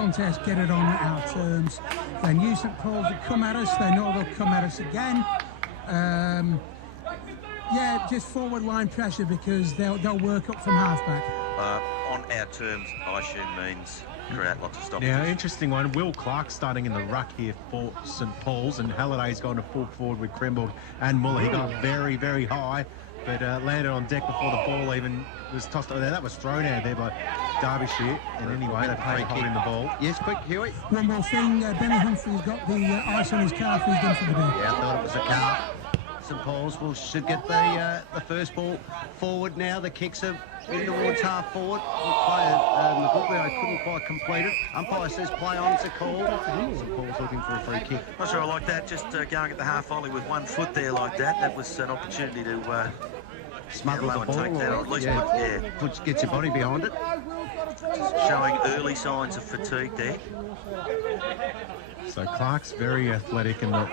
contest, get it on our terms. Then New St Paul's will come at us. They know they'll come at us again. Yeah, just forward line pressure because they'll work up from halfback. On our terms, I assume means create lots of stoppages. Now, interesting one. Will Clark starting in the ruck here for St Paul's, and Halliday's gone to full forward with Kremborg and Muller. He got very, very high, but landed on deck before the ball even was tossed over there. That was thrown out there by Derbyshire. And anyway, they played holding the ball. Yes, quick, Huey. One more thing, Benny Humphrey's got the ice on his calf. He's done for the day. Yeah, I thought it was a calf. St Paul's should get the first ball forward now. The kicks are in towards half forward. Player McGuckley couldn't quite complete it. Umpire says play on, it's a call. St Paul's looking for a free kick. Not sure I like that, just going at the half volley with 1 foot there like that. That was an opportunity to smuggle the ball, take that, or at least gets your body behind it. Showing early signs of fatigue there. So Clark's very athletic in the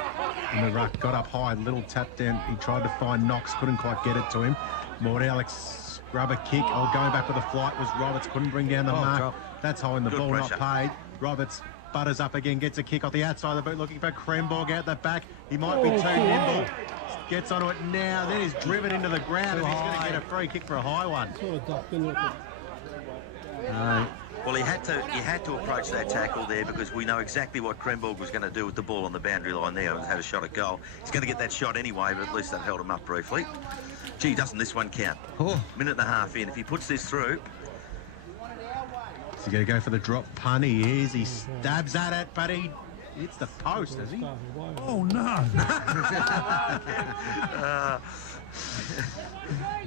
ruck. Got up high, little tap down. He tried to find Knox, couldn't quite get it to him. Mordialloc's rubber kick, going back with a flight was Roberts, couldn't bring down the mark. Drop. That's high in the Good ball, pressure. not paid. Roberts butters up again, gets a kick off the outside of the boot, looking for Kremborg out the back. He might be too nimble. Gets onto it now, then he's driven into the ground, and he's going to get a free kick for a high one. Well, he had to approach that tackle there because we know exactly what Kremborg was going to do with the ball on the boundary line there and had a shot at goal. He's going to get that shot anyway, but at least that held him up briefly. Gee, doesn't this one count? Minute and a half in. If he puts this through... Is he going to go for the drop punt? He is. He stabs at it, but he hits the post, does he? Oh, no.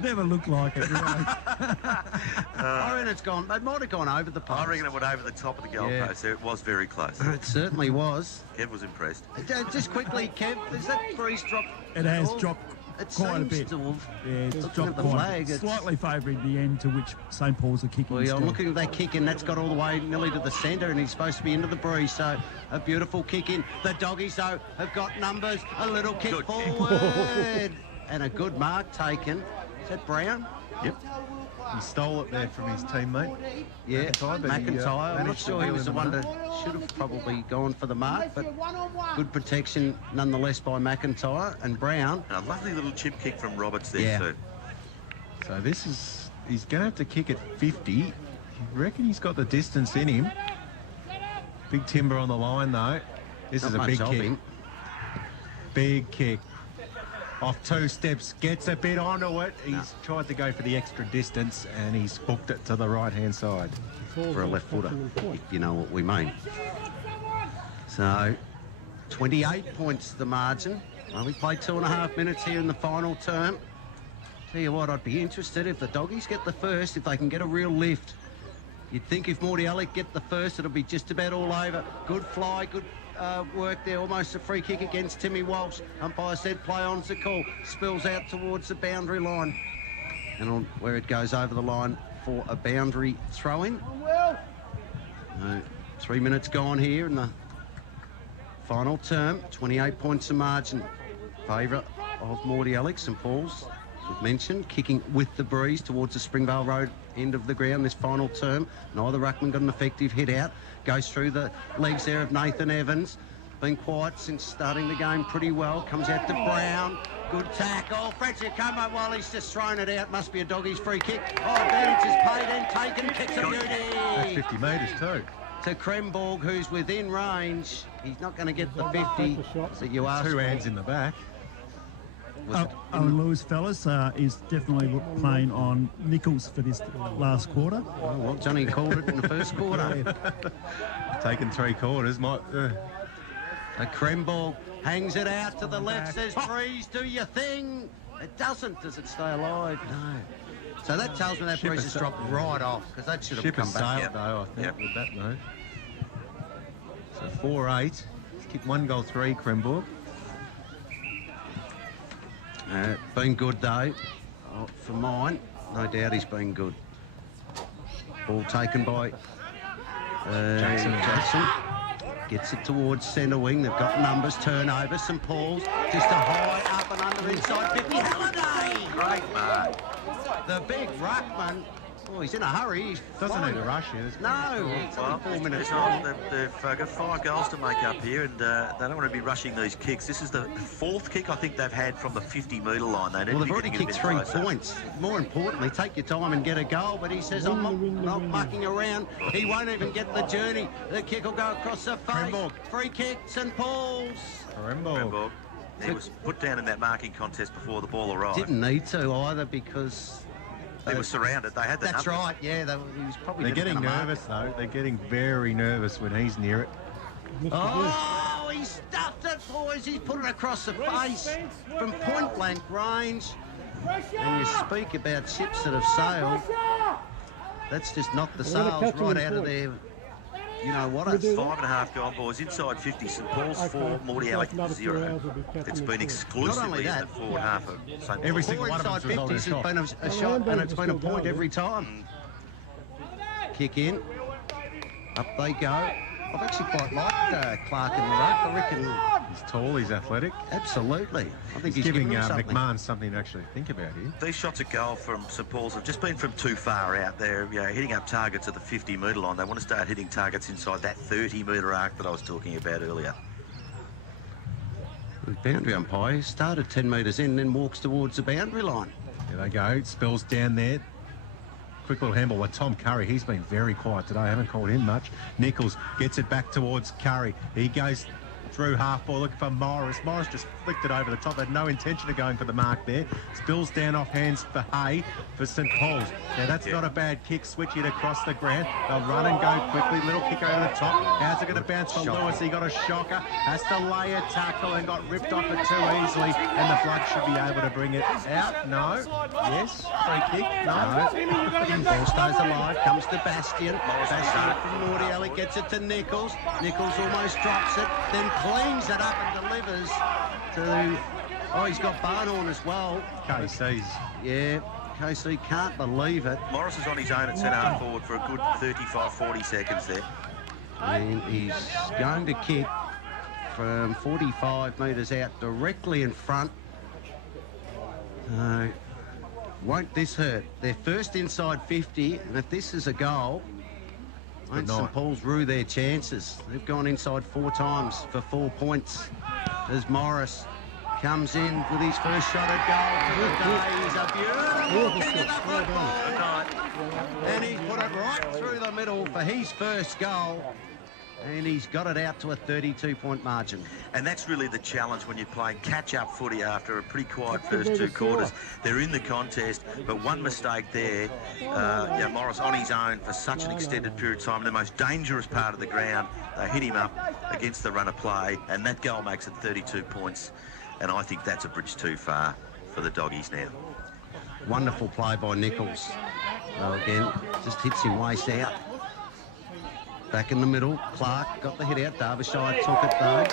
Never looked like it, really. I reckon it's gone. It might have gone over the post. I reckon it went over the top of the goalpost there. It was very close. It certainly was. Kev was impressed. Just quickly, Kev, is that breeze drop? It has dropped It quite a seems bit. to have. Yeah, it's Looking dropped at the quite flag, a bit. it's- Slightly favouring the end to which St Paul's are kicking. Well, I'm instead. looking at that kick in. That's got all the way nearly to the centre, and he's supposed to be into the breeze. So a beautiful kick in. The Doggies, though, have got numbers. A little kick Good kick. forward. And a good mark taken. Is that Brown? Yep. He stole it there from his teammate. Yeah, McIntyre, but he, McIntyre. I'm not managed to sure he wheel was the him one under. that should have probably gone for the mark, but good protection nonetheless by McIntyre and Brown. And a lovely little chip kick from Roberts there Yeah. too. So this is, he's going to have to kick at 50. You reckon he's got the distance in him? Big timber on the line though. This is Not a big much of kick. him. Big kick. Off 2 steps, gets a bit onto it. He's tried to go for the extra distance and he's hooked it to the right-hand side. For a left footer, if you know what we mean. So, 28 points the margin. Well, we played 2.5 minutes here in the final term. Tell you what, I'd be interested if the Doggies get the first, if they can get a real lift. You'd think if Mordialloc get the first, it'll be just about all over. Good fly, good work there, almost a free kick against Timmy Walsh. Umpire said play on's the call. Spills out towards the boundary line. And on where it goes over the line for a boundary throw-in. 3 minutes gone here in the final term. 28 points of margin. Favourite of Mordialloc, St Paul's, as we've mentioned, kicking with the breeze towards the Springvale Road end of the ground this final term. Neither ruckman got an effective hit out. Goes through the legs there of Nathan Evans. Been quiet since starting the game pretty well. Comes out to Brown. Good tackle. Fletcher come up while he's just thrown it out. Must be a Doggies free kick. Oh, advantage is paid and taken. Kicks a That's beauty. 50 metres too. To Kremborg, who's within range. He's not going to get the 50 that you asked 2 for. hands in the back. Owen Lewis, fellas, is definitely playing on nickels for this last quarter. Oh, well, Johnny called it in the first quarter. Taking 3 quarters. Might. Kremborg hangs it out to the left, says, Breeze, do your thing. It doesn't. Does it stay alive? No. So that tells me that Ship Breeze has has dropped right off, because that should have Ship come has back. sailed though, I think, with that note. So 4-8. He's kicked 1 goal 3, Kremborg. Been good, though, for mine. No doubt he's been good. Ball taken by Jackson. Gets it towards centre wing. They've got numbers. Turnover. St Paul's. Just a high up and under inside 50. Halliday! Great mark. The big ruckman Oh, he's in a hurry. He's Doesn't need to rush here. No, it's only 4 minutes They've long. got 5 goals to make up here, and they don't want to be rushing these kicks. This is the 4th kick I think they've had from the 50-metre line. They need Well, to they've be already getting it a kicked bit 3 closer. points. More importantly, take your time and get a goal. But he says, I'm not mucking around. He won't even get the journey. The kick will go across the face. Cranborg. Free kick, St Paul's. Cranborg. He was put down in that marking contest before the ball arrived. Didn't need to either because... They were surrounded. They had the That's numbers. right, yeah. He was probably They're never getting gonna mark nervous, it. though. They're getting very nervous when he's near it. Oh, he stuffed it, boys. He's put it across the face from point-blank range. And you speak about ships that have sailed. That's just knocked the sails right out of their... You know what? It's 5.5 gone, boys. Inside 50, St Paul's 4, Mordialloc 0. It's been exclusively in the forward half of St Paul's. Every Four single one of inside them has 50s has been a shot, and it's been a point every time. Kick in. Up they go. I've actually quite liked Clark in the ruck. I reckon... He's tall, he's athletic. Absolutely. I think he's Giving him something. McMahon something to actually think about here. These shots at goal from St Paul's have just been from too far out. They're hitting up targets at the 50-metre line. They want to start hitting targets inside that 30-metre arc that I was talking about earlier. The boundary umpire started 10 metres in, then walks towards the boundary line. There they go. Spells down there. Quick little handball by Tom Curry. He's been very quiet today. I haven't called him much. Nichols gets it back towards Curry. He goes through half ball looking for Morris. Morris just flicked it over the top. Had no intention of going for the mark there. Spills down off hands for Hay for St Paul's. Now that's not a bad kick. Switch it across the ground. They'll run and go quickly. Little kick over the top. How's it going to bounce for Lewis? He got a shocker. Has to lay a tackle and got ripped off it too easily. And the blood should be able to bring it out. No. Yes. Free kick. No. Ball stays alive. Comes to Bastian. Bastian from Mordialloc gets it to Nichols. Nichols almost drops it. Then cleans it up and delivers to... Oh, he's got Barnhorn as well. KC's. Yeah, KC can't believe it. Morris is on his own at centre-half forward for a good 35-40 seconds there. And he's going to kick from 45 metres out directly in front. Won't this hurt? Their first inside 50, and if this is a goal, won't St Paul's rue their chances. They've gone inside 4 times for 4 points as Morris comes in with his first shot at goal for the day. He's a beautiful kick of the football. And he's put it right through the middle for his first goal. And he's got it out to a 32-point margin. And that's really the challenge when you're playing catch-up footy after a pretty quiet first 2 quarters. They're in the contest, but one mistake there, Morris on his own for such an extended period of time, the most dangerous part of the ground, they hit him up against the run of play, and that goal makes it 32 points. And I think that's a bridge too far for the Doggies now. Wonderful play by Nichols. So again, just hits him waist out. Back in the middle, Clark got the hit out. Derbyshire took it though.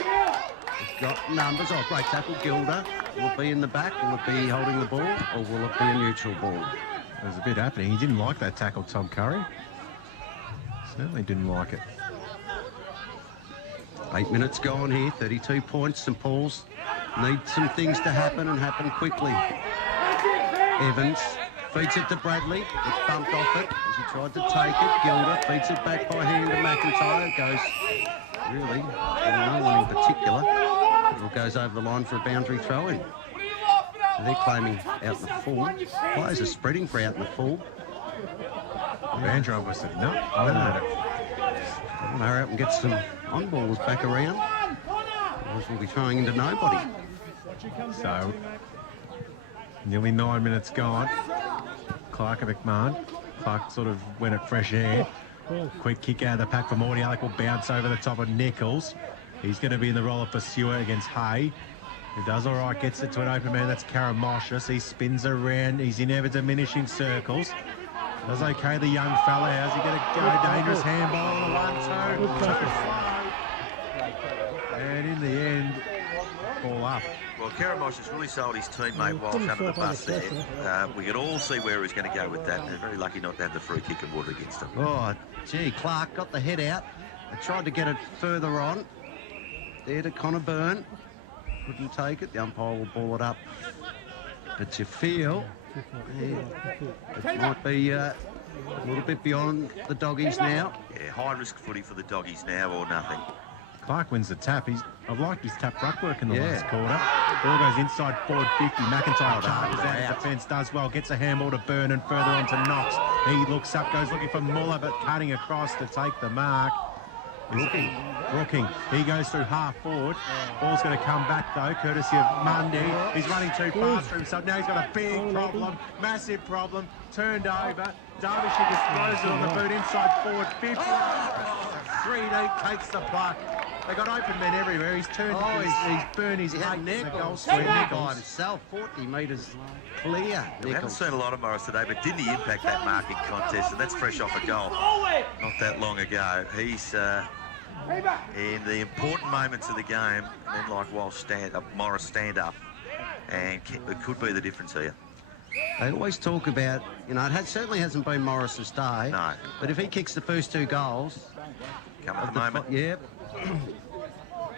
He's got numbers. Oh, great tackle, Gilder. Will it be in the back? Will it be holding the ball? Or will it be a neutral ball? There's a bit happening. He didn't like that tackle, Tom Curry. Certainly didn't like it. 8 minutes gone here, 32 points. St Paul's need some things to happen and happen quickly. Evans feeds it to Bradley. It's bumped off it as he tried to take it. Gilder feeds it back by hand to McIntyre. It goes really, no one in particular. It goes over the line for a boundary throw-in. They're claiming out in the full. Players are spreading for out in the full. Vandro was said, no, I don't know. I'll hurry up and get some on-balls back around. Otherwise we'll be throwing into nobody. So, nearly 9 minutes gone. Clark and McMahon. Clark sort of went at fresh air. Quick kick out of the pack for Mordialloc will bounce over the top of Nichols. He's going to be in the role of pursuer against Hay. Who does all right, gets it to an open man. That's Karamoshis. He spins around. He's in ever diminishing circles. Does okay, the young fella. How's he going to go? Dangerous handball on the 1-2. Too far. And in the end, ball up. Well, Karamosh has really sold his teammate Walsh under the bus there. We could all see where he was going to go with that. They're very lucky not to have the free kick and water against him. Oh, gee, Clark got the head out. They tried to get it further on. There to Connor Byrne. Couldn't take it. The umpire will ball it up. But you feel it might be A little bit beyond the doggies now. Yeah, high-risk footy for the doggies now or nothing. Clark wins the tap. I've liked his tap ruck work in the Yeah. last quarter. Ball goes inside forward 50. McIntyre charges out of out. defence, does well, gets a handball to Burn and further on to Knox. He looks up, goes looking for Muller, but cutting across to take the mark. Rooking. He goes through half forward. Ball's going to come back though, courtesy of Mundy. He's running too fast for himself. Now he's got a big problem, massive problem. Turned over. Derbyshire just throws it on the boot inside forward 50. 3 deep, takes the pluck. They got open men everywhere. He's turned. He's burned his mate in the goal square. By himself, 40 metres clear. We haven't seen a lot of Morris today, but didn't he impact that marking contest? And that's fresh off a goal not that long ago. He's in the important moments of the game, then like while Morris stand up, and it could be the difference here. They always talk about, you know, it certainly hasn't been Morris's day. No. But if he kicks the first 2 goals, Come at the moment. Yep.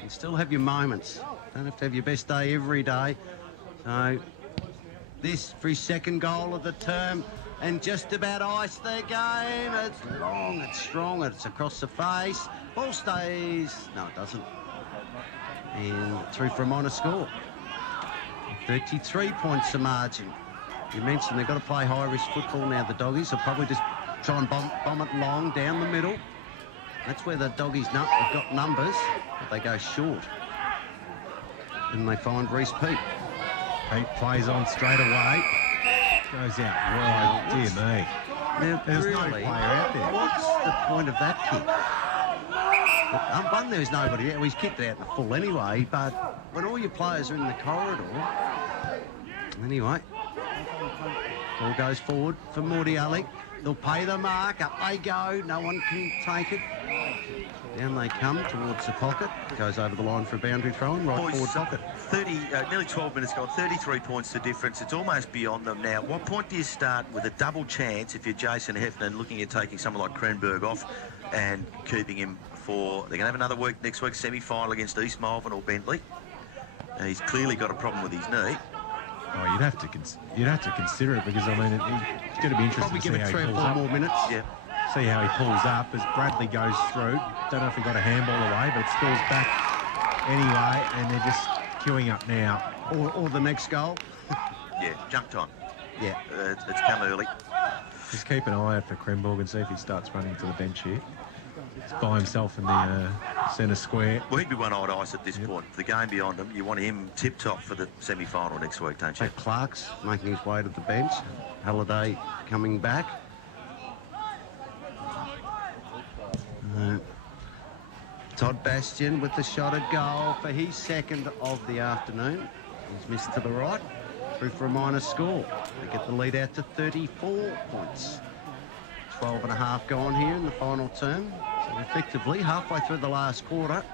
You still have your moments. Don't have to have your best day every day. So this for his second goal of the term, and just about iced the game. It's long, it's strong, it's across the face. Ball stays. No, it doesn't. And through for a minor score. 33 points the margin. You mentioned they've got to play high-risk football now, the doggies. They'll probably just try and bomb it long down the middle. That's where the doggies have got numbers, but they go short. And they find Reece Pete. Pete plays on straight away. Goes out wide. Dear me. Now, There's really, no player out there. What's the point of that kick? One, there's nobody there. Well, he's kicked it out in the full anyway, but when all your players are in the corridor... Anyway, ball goes forward for Mordialloc. They'll pay the mark. Up they go. No one can take it. Down they come towards the pocket. Goes over the line for a boundary throw in, right forward pocket. 30, nearly 12 minutes gone, 33 points to difference. It's almost beyond them now. What point do you start with a double chance if you're Jason Heffernan looking at taking someone like Krenberg off and keeping him for... They're going to have another week next week, semi-final against East Malvern or Bentley. He's clearly got a problem with his knee. Oh, you'd have to consider it, because I mean it's going to be interesting Probably to give see it how 3 he or pulls 4 up. more minutes. Yeah. See how he pulls up as Bradley goes through. Don't know if he got a handball away, but it spills back anyway, and they're just queuing up now. Or the next goal. Yeah, junk time. Yeah. It's come early. Just keep an eye out for Krenborg and see if he starts running to the bench here. He's by himself in the centre square. Well, he'd be one-eyed ice at this point. The game beyond him, you want him tip-top for the semi-final next week, don't you? So Clark's making his way to the bench. Halliday coming back. Todd Bastian with the shot at goal for his second of the afternoon. He's missed to the right. Through for a minor score. They get the lead out to 34 points. 12 and a half gone here in the final term. So effectively, halfway through the last quarter,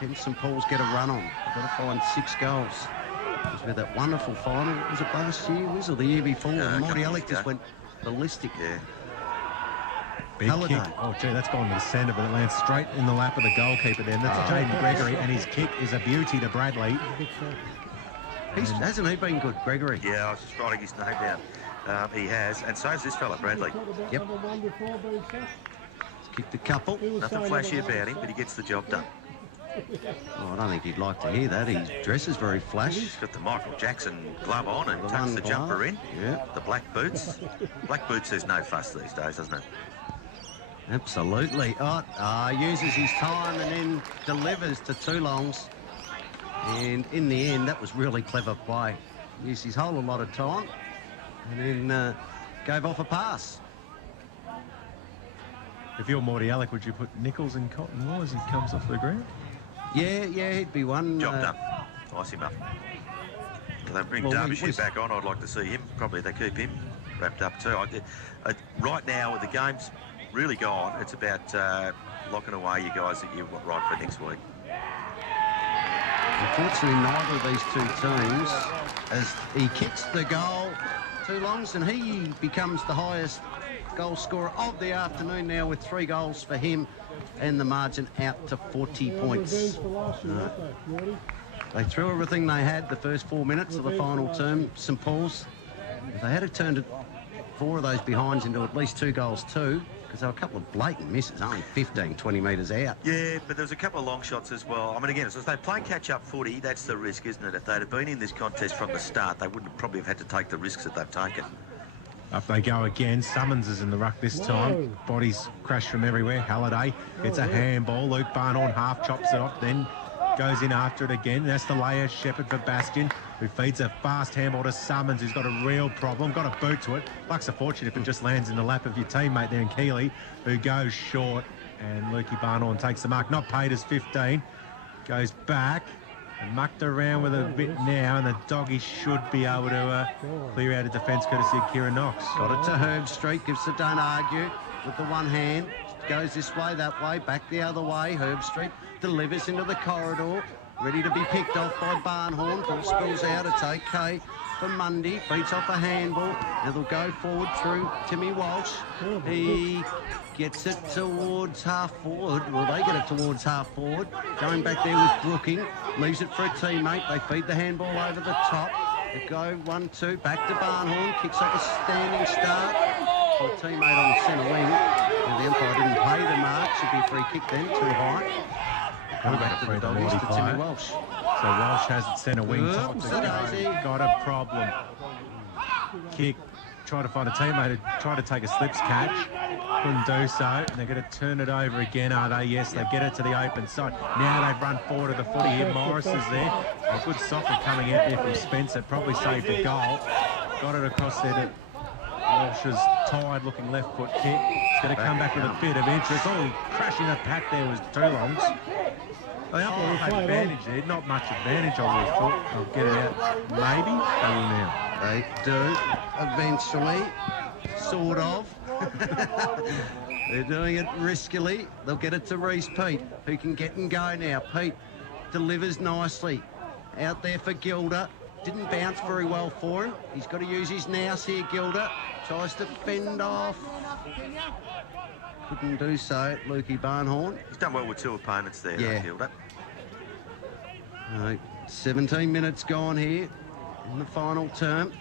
can St Paul's get a run on? They've got to find 6 goals. Because with that wonderful final, was it last year, was it the year before? Mordialloc just went ballistic. Yeah. Big Halliday. kick. Oh, gee, that's gone to the centre, but it lands straight in the lap of the goalkeeper then. That's Jaden Gregory, and his kick is a beauty to Bradley. Hasn't he been good, Gregory? Yeah, I was just writing his name down. He has, and so has this fella, Bradley. Yep. He's kicked a couple. Nothing flashy about him, but he gets the job done. Oh, I don't think he'd like to hear that. His dress is very flash. He's got the Michael Jackson glove on and The tucks one the glove. jumper in. Yeah. The black boots. Black boots says no fuss these days, doesn't it? Absolutely. Uses his time and then delivers to two longs. And in the end, that was really clever play. Used his whole lot of time and then gave off a pass. If you're Mordialloc, would you put Nichols in Cotton Law as he comes off the ground? Yeah, he'd be one. Job done. Ice him up. If they bring Derbyshire back on, I'd like to see him. Probably they keep him wrapped up too. Right now, with the game's really gone, it's about locking away you guys that you've got right for next week. Unfortunately, neither of these two teams, as he kicks the goal, two longs, and he becomes the highest goal scorer of the afternoon now with 3 goals for him and the margin out to 40 points. They threw everything they had the first 4 minutes of the final term, St Paul's. If they had turned it 4 of those behinds into at least 2 goals too, because there were a couple of blatant misses, only 15, 20 metres out. Yeah, but there's a couple of long shots as well. I mean, again, if they're playing catch-up footy, that's the risk, isn't it? If they'd have been in this contest from the start, they wouldn't probably have had to take the risks that they've taken. Up they go again. Summons is in the ruck this time. Bodies crash from everywhere. Halliday gets a handball. Luke Barnhorn half chops it off, then goes in after it again. That's the layer Shepherd for Bastion, who feeds a fast handball to Summons, who's got a real problem. Got a boot to it. Luck's a fortune if it just lands in the lap of your teammate there in Keeley, who goes short. And Lukey Barnhorn takes the mark. Not paid as 15. Goes back. And mucked around with a bit now, and the doggy should be able to clear out a defence courtesy of Kieran Knox. Got it to Herb Street, gives the don't argue with the one hand. Goes this way, that way, back the other way. Herb Street delivers into the corridor. Ready to be picked off by Barnhorn. Ball spills out, it's okay for Mundy. Beats off a handball. It'll go forward through Timmy Walsh. He gets it towards half forward. Well, they get it towards half forward. Going back there with Brooking. Leaves it for a teammate. They feed the handball over the top. They go 1-2. Back to Barnhorn. Kicks off a standing start. For a teammate on the centre wing. And the umpire didn't pay the mark. Should be a free kick then. Too high. Come back to the doggies to Timmy Walsh. So Walsh has it centre wing. Top to go. Got a problem. Kick. Try to find a teammate who tried to take a slips catch. Couldn't do so. And they're going to turn it over again, are they? Yes, they get it to the open side. Now they've run forward to the footy here. Morris is there. A good soccer coming out there from Spencer. Probably saved the goal. Got it across there to Walsh's tired-looking left foot kick. It's going to come back with a bit of interest. Oh, crashing the pack there was Toulon's. They have a advantage there. Not much advantage, I would have thought. They'll get it out. Maybe. They will now. They do, eventually, sort of. They're doing it riskily. They'll get it to Reece Pete, who can get and go now. Pete delivers nicely. Out there for Gilder. Didn't bounce very well for him. He's got to use his nous here, Gilder. Tries to fend off. Couldn't do so, Lukey Barnhorn. He's done well with 2 opponents there, yeah. Gilder. 17 minutes gone here in the final term.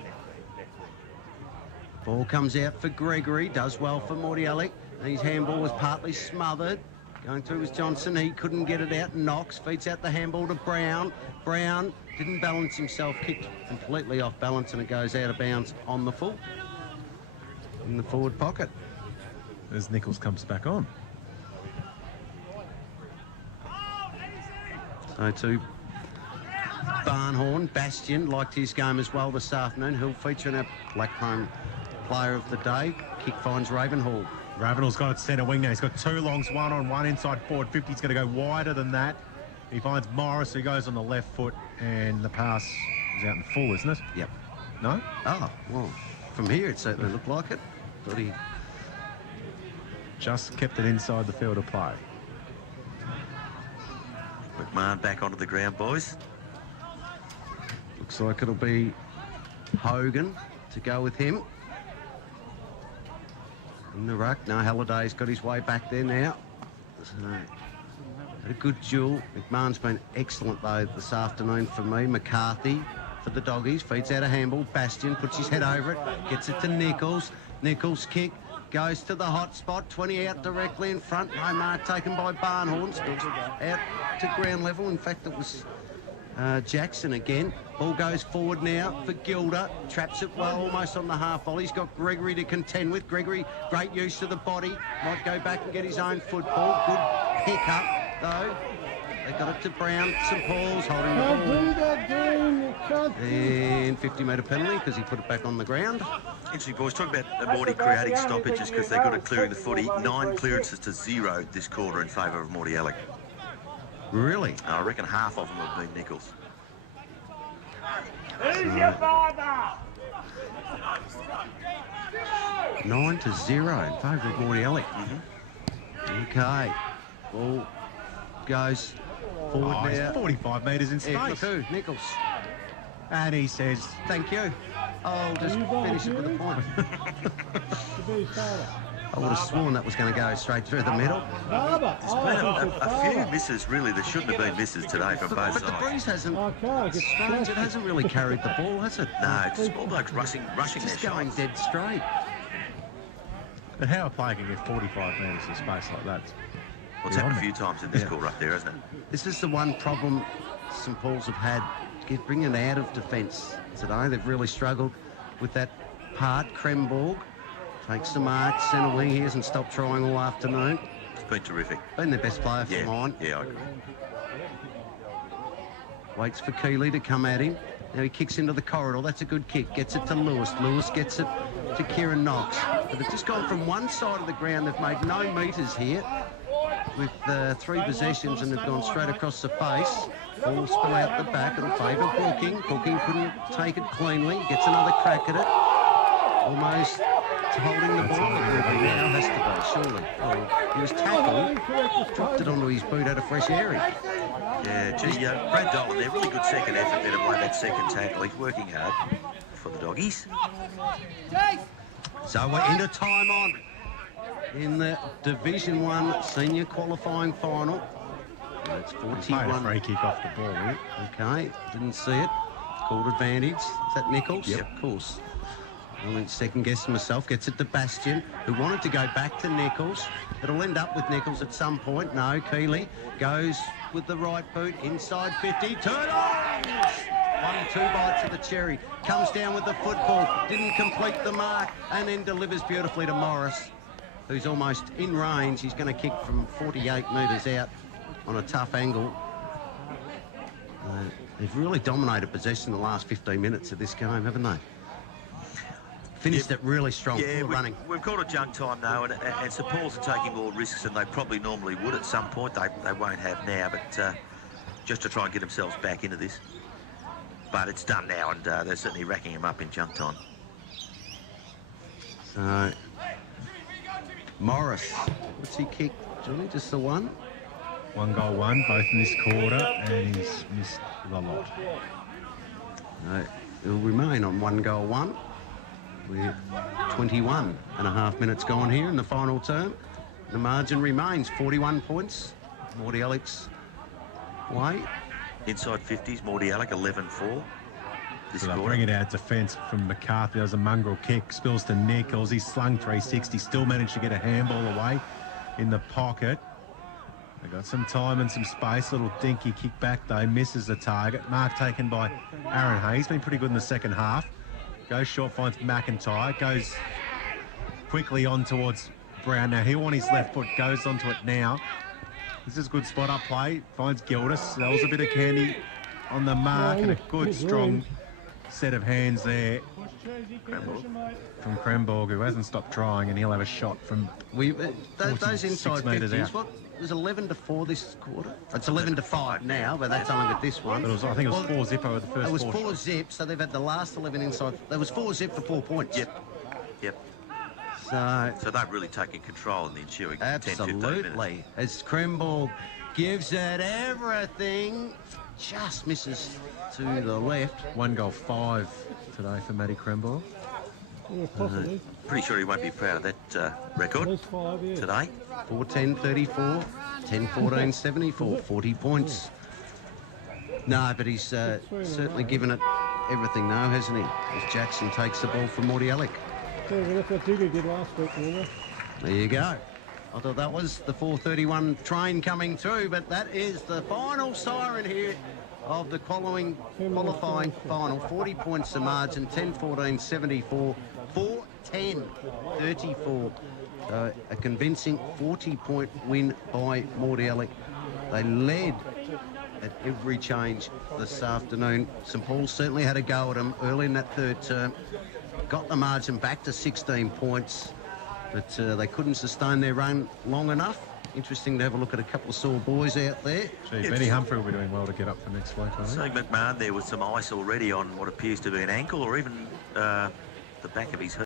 Ball comes out for Gregory, does well for Mordialloc. His handball was partly smothered. Going through was Johnson, he couldn't get it out. Knox feeds out the handball to Brown. Brown didn't balance himself, kicked completely off balance, and it goes out of bounds on the full. In the forward pocket. As Nichols comes back on. So to Barnhorn, Bastion liked his game as well this afternoon. He'll feature in our Blackcomb Player of the Day. Kick finds Ravenhall. Ravenhall's got it centre wing now. He's got 2 longs, 1-on-1 inside forward 50. He's going to go wider than that. He finds Morris, who goes on the left foot, and the pass is out in full, isn't it? Yep. No? Oh, well, from here it certainly looked like it. But he just kept it inside the field of play. McMahon back onto the ground, boys. Looks like it'll be Hogan to go with him. In the ruck. No, Halliday's got his way back there now. So, had a good duel. McMahon's been excellent, though, this afternoon for me. McCarthy for the doggies. Feeds out a handball. Bastion puts his head over it. Gets it to Nichols. Nichols kick. Goes to the hot spot. 20 out directly in front. No mark taken by Barnhorn. Spills out to ground level. In fact, it was Jackson again. Ball goes forward now for Gilder. Traps it well, almost on the half volley. He's got Gregory to contend with. Gregory, great use of the body. Might go back and get his own football. Good pick up, though. They got it to Brown. St Paul's holding the ball. And 50-metre penalty because he put it back on the ground. Interesting, boys. Talk about Morty creating stoppages because they're good at clearing the footy. 9 clearances to 0 this quarter in favour of Mordialloc. Really? I reckon half of them have been Nichols. Who's your father? 9-0 in favour of Mordialloc. Okay. Ball goes forward He's now. 45 metres in space. Look who? Nichols. And he says, Thank you. I'll just finish it with a point. I would have sworn that was going to go straight through the middle. There's been a few misses, really, that shouldn't have been misses today from both But the sides. breeze hasn't, it's strange, it hasn't really carried the ball, has it? No, it's just all blokes rushing Just their going shots. dead straight. But how a player can get 45 metres of space like that? Well, it's happened a few times in this call up there, hasn't it? This is the one problem St Paul's have had, bringing out of defence today. They've really struggled with that part. Kremborg takes the mark, centre wing. He hasn't stopped trying all afternoon. It's been terrific. Been their best player for mine. Yeah, I agree. Waits for Keeley to come at him. Now he kicks into the corridor. That's a good kick. Gets it to Lewis. Lewis gets it to Kieran Knox. But they've just gone from one side of the ground. They've made no metres here with 3 possessions, and they've gone straight across the face. Ball spill out the back. It'll favour Booking. Booking couldn't take it cleanly. Gets another crack at it. Almost holding the ball. Now has to be, surely. Oh, he was tackled. Dropped it onto his boot out of fresh airing. Yeah, gee, Brad Dolan there, really good second effort there to play that second tackle. He's working hard for the doggies. So we're into time on in the Division 1 senior qualifying final. And it's 41. A free kick off the ball here. Okay, didn't see it. Called advantage. Is that Nichols? Yep. Of course. I went second guessing myself. Gets it to Bastian, who wanted to go back to Nichols. It'll end up with Nichols at some point. No, Keeley goes with the right boot inside 50. Turn on! 1-2 bites of the cherry. Comes down with the football. Didn't complete the mark, and then delivers beautifully to Morris, who's almost in range. He's going to kick from 48 metres out on a tough angle. They've really dominated possession in the last 15 minutes of this game, haven't they? Finished it really strong, full of running. We've got a junk time now, and St Paul's are taking more risks than they probably normally would at some point. They won't have now, but just to try and get themselves back into this. But it's done now, and they're certainly racking them up in junk time. So, Morris, what's he kicked, Johnny? Just the one? 1 goal, 1, both in this quarter, and he's missed the lot. It'll remain on 1 goal, 1. We're 21 and a half minutes gone here in the final term. The margin remains 41 points. Mordialloc's way. Inside 50s, Mordialloc 11-4. So they'll bring it out defence from McCarthy. There's a mongrel kick, spills to Nichols. He's slung 360, still managed to get a handball away in the pocket. They got some time and some space. Little dinky kick back though, misses the target. Mark taken by Aaron Hayes. Been pretty good in the second half. Goes short, finds McIntyre. Goes quickly on towards Brown. Now he'll on his left foot, goes onto it now. This is a good spot up play. Finds Gildas. That was a bit of candy on the mark, and a good strong set of hands there from Kremborg, who hasn't stopped trying, and he'll have a shot from those inside 50s. What? It was 11-4 this quarter. It's 11-5 now, but that's only with this one. But I think it was 4 zip over the first. It was 4 zip, so they've had the last 11 inside. There was 4 zip for 4 points. Yep. So they've really taken control in the ensuing 10-15 minutes. Absolutely. As Kremborg gives it everything, just misses to the left. 1 goal, 5 today for Matty Kremborg. Pretty sure he won't be proud of that record today. 4-10-34, 10-14-74, 40 points. No, but he's certainly given it everything now, hasn't he? As Jackson takes the ball from Mordialloc. That's what Digger did last week, remember? There you go. I thought that was the 4:31 train coming through, but that is the final siren here of the qualifying final. 40 points the margin, 10-14-74, 4-10-34. A convincing 40-point win by Mordialloc. They led at every change this afternoon. St Paul certainly had a go at them early in that third term. Got the margin back to 16 points, but they couldn't sustain their run long enough. Interesting to have a look at a couple of sore boys out there. Gee, Benny Humphrey will be doing well to get up for next week, I think. Seeing McMahon there with some ice already on what appears to be an ankle, or even the back of his